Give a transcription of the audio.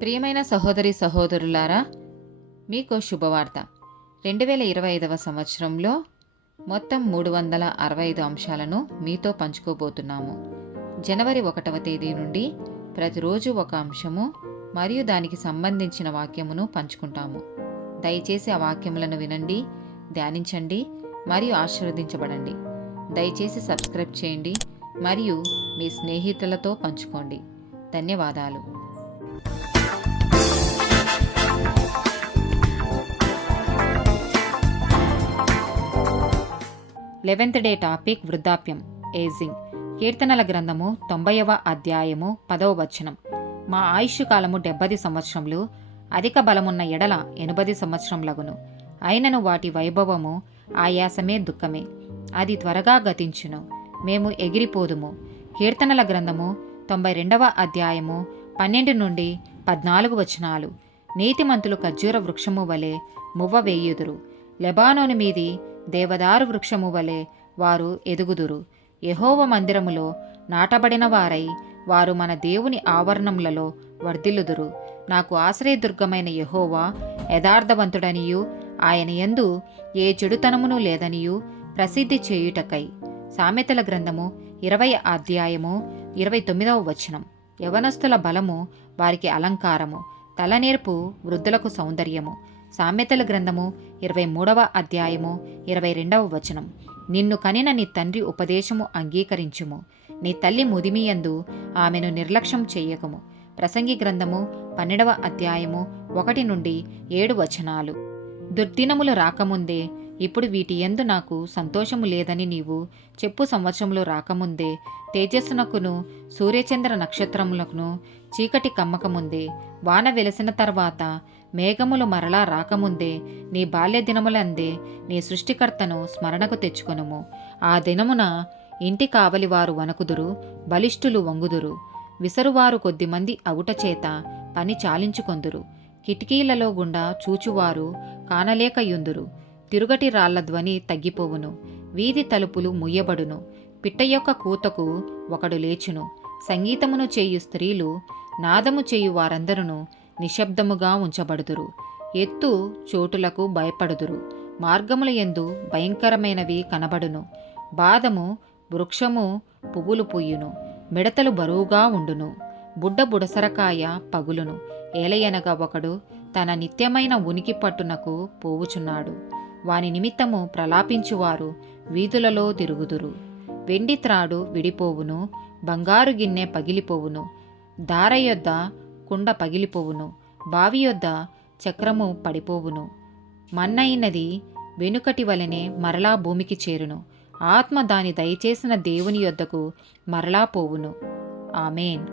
ప్రియమైన సహోదరి సహోదరులారా, మీకు శుభవార్త. 2025వ సంవత్సరంలో మొత్తం 365 అంశాలను మీతో పంచుకోబోతున్నాము. జనవరి 1వ తేదీ నుండి ప్రతిరోజు ఒక అంశము మరియు దానికి సంబంధించిన వాక్యమును పంచుకుంటాము. దయచేసి ఆ వాక్యములను వినండి, ధ్యానించండి మరియు ఆశీర్వదించబడండి. దయచేసి సబ్స్క్రైబ్ చేయండి మరియు మీ స్నేహితులతో పంచుకోండి. ధన్యవాదాలు. 11th డే టాపిక్ వృద్ధాప్యం, ఏజింగ్. కీర్తనల గ్రంథము 90వ అధ్యాయము 10వ వచనం. మా ఆయుష్ కాలము 70 సంవత్సరములు, అధిక బలమున్న ఎడల 80 సంవత్సరములగును. అయినను వాటి వైభవము ఆయాసమే దుఃఖమే, అది త్వరగా గతించును, మేము ఎగిరిపోదుము. కీర్తనల గ్రంథము 92వ అధ్యాయము 12 నుండి 14 వచనాలు. నీతిమంతులు ఖర్జూర వృక్షము వలె మువ్వ వేయుదురు, లెబానోను మీది దేవదారు వృక్షము వలె వారు ఎదుగుదురు. యెహోవా మందిరములో నాటబడిన వారై వారు మన దేవుని ఆవరణములలో వర్ధిల్లుదురు. నాకు ఆశ్రయదుర్గమైన యెహోవా యథార్థవంతుడనియు ఆయన యందు ఏ చెడుతనమును లేదనియు ప్రసిద్ధి చేయుటకై. సామెతల గ్రంథము 20వ అధ్యాయము 29వ వచనం. యవనస్తుల బలము వారికి అలంకారము, తలనేర్పు వృద్ధులకు సౌందర్యము. సామెతల గ్రంథము 23వ అధ్యాయము 22వ వచనం. నిన్ను కనిన నీ తండ్రి ఉపదేశము అంగీకరించుము, నీ తల్లి ముదిమియందు ఆమెను నిర్లక్ష్యం చెయ్యకము. ప్రసంగి గ్రంథము 12వ అధ్యాయము 1 నుండి 7 వచనాలు. దుర్దినములు రాకముందే ఇప్పుడు వీటి యందు నాకు సంతోషము లేదని నీవు చెప్పు సంవత్సరములు రాకముందే, తేజస్సునకును సూర్యచంద్ర నక్షత్రములకును చీకటి కమ్మకముందే, వాన వెలసిన తర్వాత మేఘములు మరలా రాకముందే, నీ బాల్య దినములందే నీ సృష్టికర్తను స్మరణకు తెచ్చుకొనుము. ఆ దినమున ఇంటి కావలివారు వణకుదురు, బలిష్ఠులు వంగుదురు, విసరువారు కొద్దిమంది అగుట చేత పని చాలించుకొందురు. కిటికీలలో గుండా చూచువారు కానలేకయుందురు. తిరుగటి రాళ్ల ధ్వని తగ్గిపోవును, వీధి తలుపులు ముయ్యబడును. పిట్ట యొక్క కూతకు ఒకడు లేచును. సంగీతమును చేయు స్త్రీలు, నాదము చేయు వారందరూ నిశ్శబ్దముగా ఉంచబడుదురు. ఎత్తు చోటులకు భయపడుదురు. మార్గముల యందు భయంకరమైనవి కనబడును. బాదము వృక్షము పువ్వులు పూయును, మిడతలు బరువుగా ఉండును, బుడ్డ బుడసరకాయ పగులును. ఏలయనగా ఒకడు తన నిత్యమైన ఉనికి పట్టునకు పోవుచున్నాడు. వాని నిమిత్తము ప్రలాపించువారు వీధులలో తిరుగుదురు. వెండి త్రాడు విడిపోవును, బంగారు గిన్నె పగిలిపోవును, దార యొద్ద కుండ పగిలిపోవును, బావి యొద్ద చక్రము పడిపోవును. మన్నయినది వెనుకటి వలనే మరలా భూమికి చేరును, ఆత్మ దాని దయచేసిన దేవుని యొద్దకు మరలా పోవును. ఆమేన్.